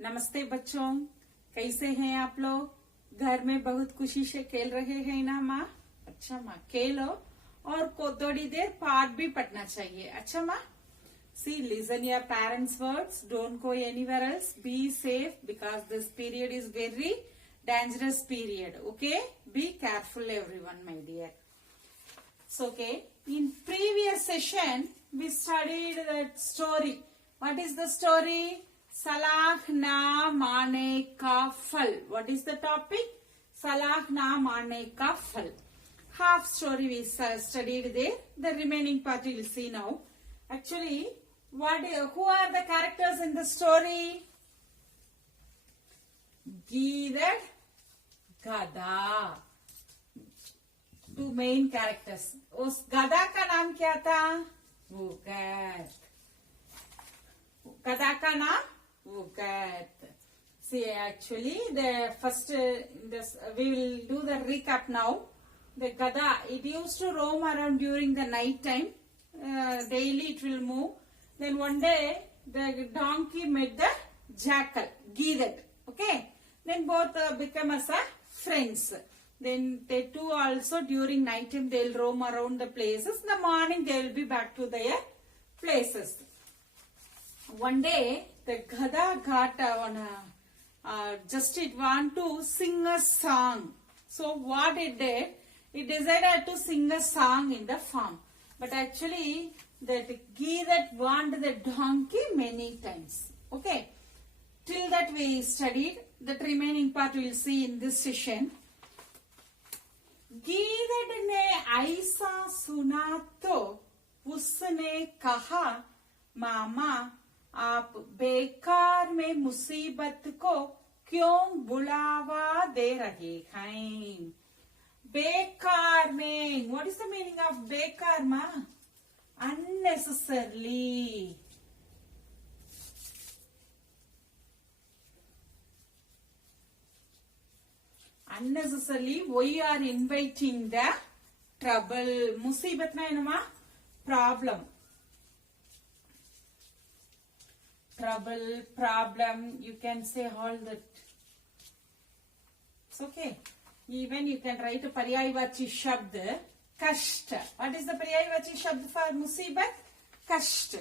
नमस्ते बच्चों, कैसे हैं आप लोग। घर में बहुत खुशी से खेल रहे हैं ना माँ। अच्छा माँ, खेलो और थोड़ी देर पाठ भी पढ़ना चाहिए। अच्छा माँ, see listen your parents words, don't go anywhere else, be safe because this period is very dangerous period. Okay, be careful everyone, my dear. So okay, in previous session we studied that story. What is the story? Salah na maane ka phal. What is the topic? Salah na maane ka phal. Half story we studied there. The remaining part you will see now. Actually, who are the characters in the story? Gidat, गधा, to main characters. उस गधा का नाम क्या था? वुगैत। गधा का नाम वुगैत। See, actually, the first we will do the recap now. The gada, it used to roam around during the night time. Daily it will move. Then one day the donkey met the jackal, Gidat. Okay. Then both become as friends. Then they two also during night time they will roam around the places. In the morning they will be back to their places. One day the Gada got on just it want to sing a song. So what it did, it decided to sing a song in the farm. But actually that Gidat warned the donkey many times. Okay. Till that we studied. That remaining part we will see in this session. गीदड़ ने ऐसा सुना तो उसने कहा, मामा आप बेकार में मुसीबत को क्यों बुलावा दे रहे हैं? बेकार में, what is the meaning of बेकार ma? Unnecessarily. Unnecessarily, we are inviting the trouble. Musibat na enama? Problem. Trouble, problem, you can say all that. It's okay. Even you can write a Paryayavachi Shabd, Kashta. What is the Paryayavachi Shabd for musibat? Kashta.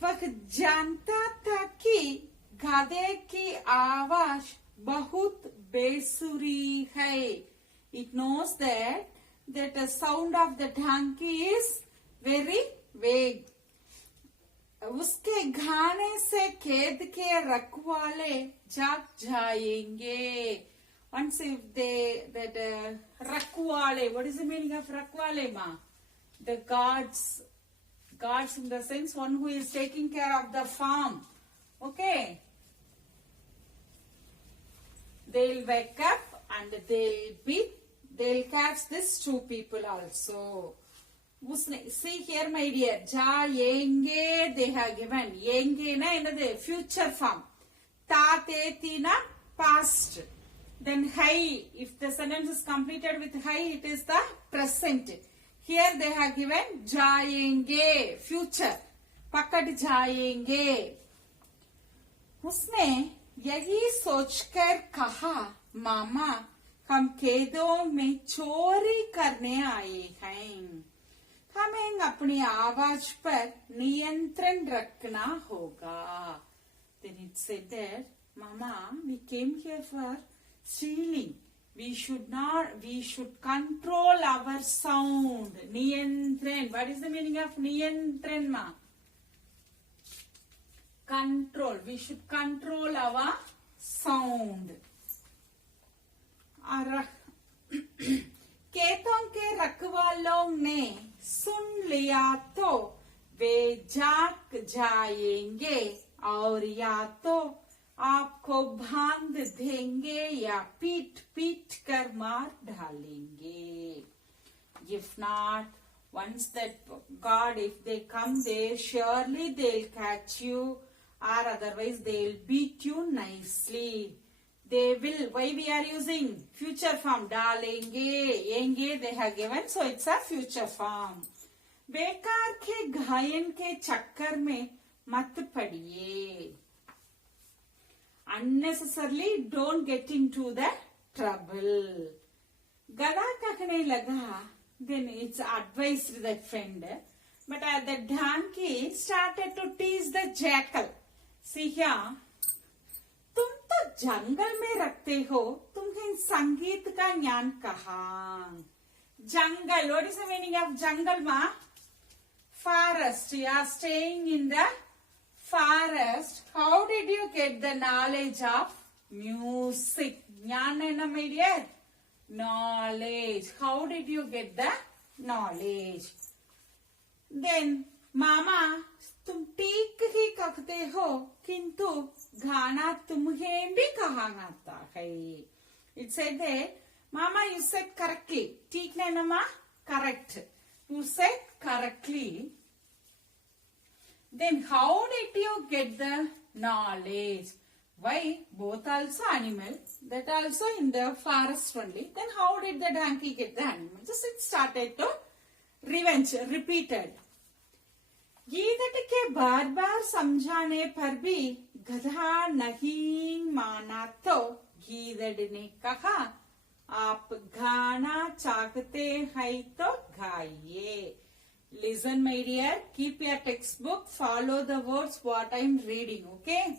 वह जानता था कि गधे की आवाज बहुत बेसुरी है. It knows that the sound of the donkey is very vague. उसके गाने से खेत के रखवाले जाग जाएंगे. Once if they रखवाले, what is the meaning of रखवाले ma? The guards in the sense one who is taking care of the farm. Okay. They'll wake up and they'll catch these two people also. See here my dear, jayenge they have given. Yenge na another future form. Ta te ti na past. Then hai, if the sentence is completed with hai, it is the present. Here they have given jayenge, future. Pakat jayenge. उसने यही सोचकर कहा, मामा हम खेतों में चोरी करने आए हैं, हमें अपनी आवाज पर नियंत्रण रखना होगा. Then it said that, Mama, we came here for stealing. We should control our sound. Niyantran. What is the meaning of niyantran ma? Control. We should control our sound. खेतों के रखवालों ने सुन लिया तो वे जाग जाएंगे और या तो आपको बांध देंगे या पीट पीट कर मार डालेंगे. If not, once that God, if they come there, surely they'll catch you, or otherwise they'll beat you nicely. They will. Why we are using future form? डालेंगे, येंगे they have given, so it's a future form. बेकार के गायन के चक्कर में मत पड़िए. unnecessarily don't get into the trouble. Gada kahne laga, then it's advised that friend. But the donkey started to tease the jackal. See here, तुम तो जंगल में रखते हो, तुम्हें संगीत का ज्ञान कहाँ? Jungle, what is the meaning of jungle, ma? Forest. You are staying in the forest. How did you get the knowledge of music? Jnana, my dear. Knowledge. How did you get the knowledge? Then, mama, तुम ठीक ही कहते हो, किंतु गाना तुम्हें भी कहाँ आता है? It said that, Mama, you said correctly. ठीक नहीं ना माँ? Correct. You said correctly. Then how did you get the knowledge? Why? Both also animal. That also in the forest only. Then how did the donkey get the animal? Just it started to repeated. गीदड़ के बार बार समझाने पर भी गधा नहीं माना तो गीदड़ ने कहा, आप गाना चाहते हैं तो गाइए. Listen, my dear, keep your textbook, follow the words what I am reading, okay?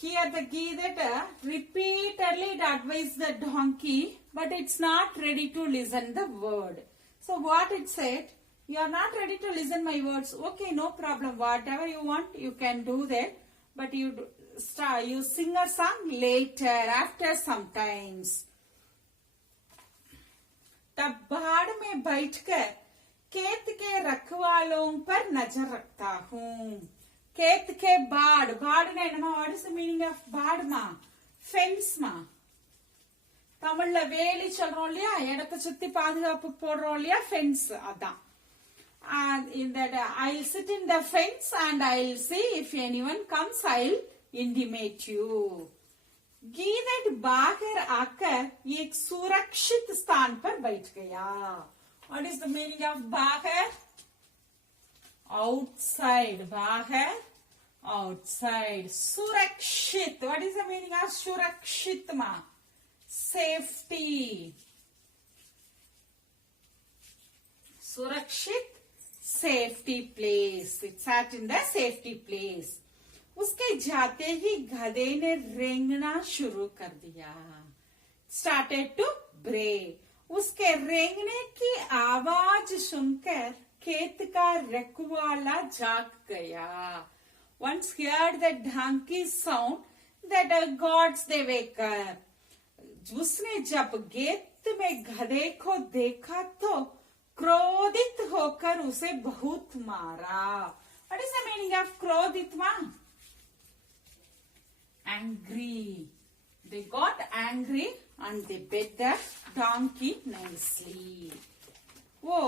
Here the gidada repeatedly advised the donkey, but it's not ready to listen the word. So what it said, you are not ready to listen my words. Okay, no problem. Whatever you want, you can do that. But you sing a song later, after some times. तब बाड़ में बैठकर खेत के रखवालों पर नजर रखता हूँ. खेत के बाड़ ने நம்ம what is the meaning of बाड़ மா? Fence மா. தமிழ்ல வேலி சொல்றோம் இல்லையா, இடத்தை சுத்தி பாதுகாப்பு போடுறோம் இல்லையா, fence அதான். And in that I'll sit in the fence and I'll see if anyone comes, I'll intimate you. गीदड़ बाहर आकर एक सुरक्षित स्थान पर बैठ गया. What is the meaning of बाहर? Outside. बाहर, outside. सुरक्षित. What is the meaning of सुरक्षित मा? Safety. सुरक्षित, safety place. It sat in the safety place. उसके जाते ही गधे ने रेंगना शुरू कर दिया. Started to bray. उसके रेंगने की आवाज सुनकर खेत का रखवाला जाग गया. Once heard the donkey's sound, that gods they wake up. उसने जब खेत में गधे को देखा तो क्रोधित होकर उसे बहुत मारा. What is the meaning of क्रोधित मा? Angry. They got angry and they beat the donkey nicely. वो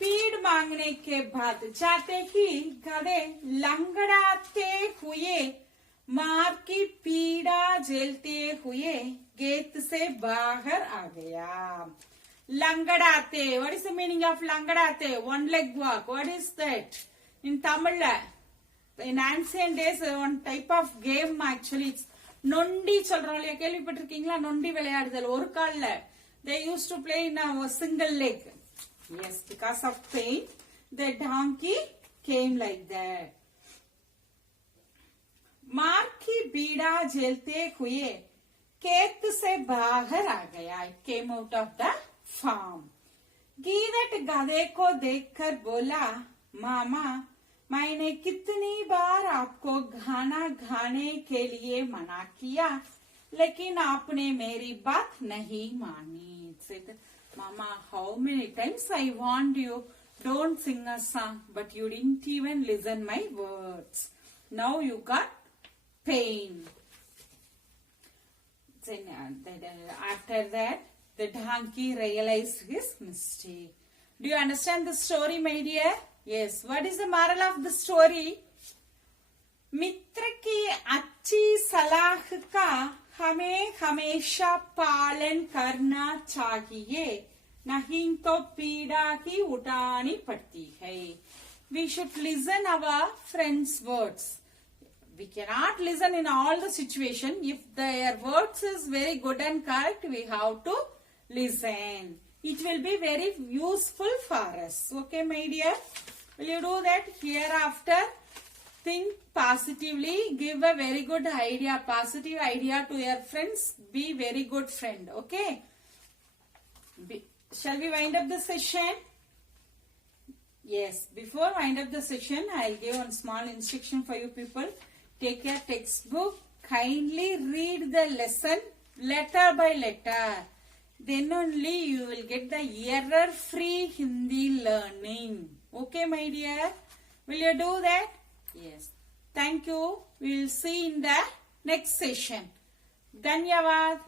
पीड़ मांगने के बाद जाते ही गधे लंगड़ाते हुए मार की पीड़ा झेलते हुए खेत से बाहर आ गया. लंगड़ाते. What is the meaning of लंगड़ाते? One leg walk. What is that? In Tamil, in ancient days, one type of game actually. It's நொண்டி சொல்றோம் இல்லையா, கேள்விப்பட்டிருக்கீங்களா? நொண்டி விளையாடுதல் ஒரு கால்ல. They used to play in a single leg. Yes, because of pain, the donkey came like that. मार की पीड़ा झेलते हुए खेत से बाहर आ गया. It came out of the farm. गीदड़ गधे को देखकर बोला, मामा, मैंने कितनी बार आपको गाना गाने के लिए मना किया, लेकिन आपने मेरी बात नहीं मानी. Said, Mama, how many times I warned you, don't sing a song, but you didn't even listen my words. Now you got pain. After that, the donkey realized his mistake. Do you understand the story, my dear? Yes. What is the moral of the story? मित्र की अच्छी सलाह का हमें हमेशा पालन करना चाहिए, नहीं तो पीड़ा ही उठानी पड़ती है. We should listen our friends' words. we cannot listen in all the situation. If their words is very good and correct, we have to listen. It will be very useful for us. Okay, my dear? Will you do that hereafter? Think positively. Give a very good idea, positive idea to your friends. Be very good friend. Okay? Shall we wind up the session? Yes. Before wind up the session, I'll give one small instruction for you people. Take your textbook. Kindly read the lesson letter by letter. Then only you will get the error-free Hindi learning. Okay, my dear? Will you do that? Yes. Thank you. We will see in the next session. Dhanyavad.